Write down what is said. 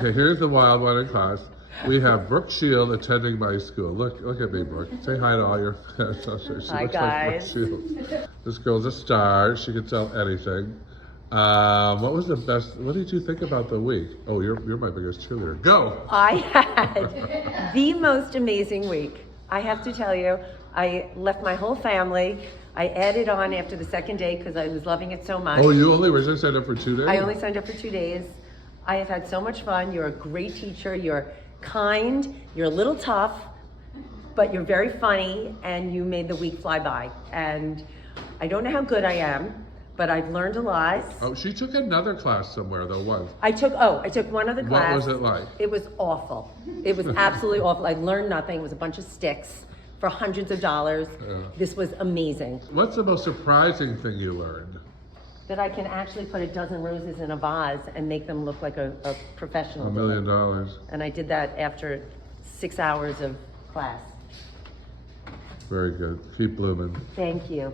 Okay, here's the wild one in class. We have Brooke Shield attending my school. Look at me, Brooke. Say hi to all your friends. She Hi, looks guys. like Brooke Shield. This girl's a star. She can tell anything. What was the best? What did you think about the week? Oh, you're my biggest cheerleader. Go! I had the most amazing week. I have to tell you, I left my whole family. I added on after the second day because I was loving it so much. Oh, you only originally signed up for 2 days? I only signed up for 2 days. I have had so much fun. You're a great teacher. You're kind. You're a little tough, but you're very funny, and you made the week fly by. And I don't know how good I am, but I've learned a lot. Oh, she took another class somewhere though once. I took one other class. What was it like? It was awful. It was absolutely awful. I learned nothing. It was a bunch of sticks for hundreds of dollars. Yeah. This was amazing. What's the most surprising thing you learned? That I can actually put a dozen roses in a vase and make them look like a professional. $1 million. And I did that after 6 hours of class. Very good. Keep blooming. Thank you.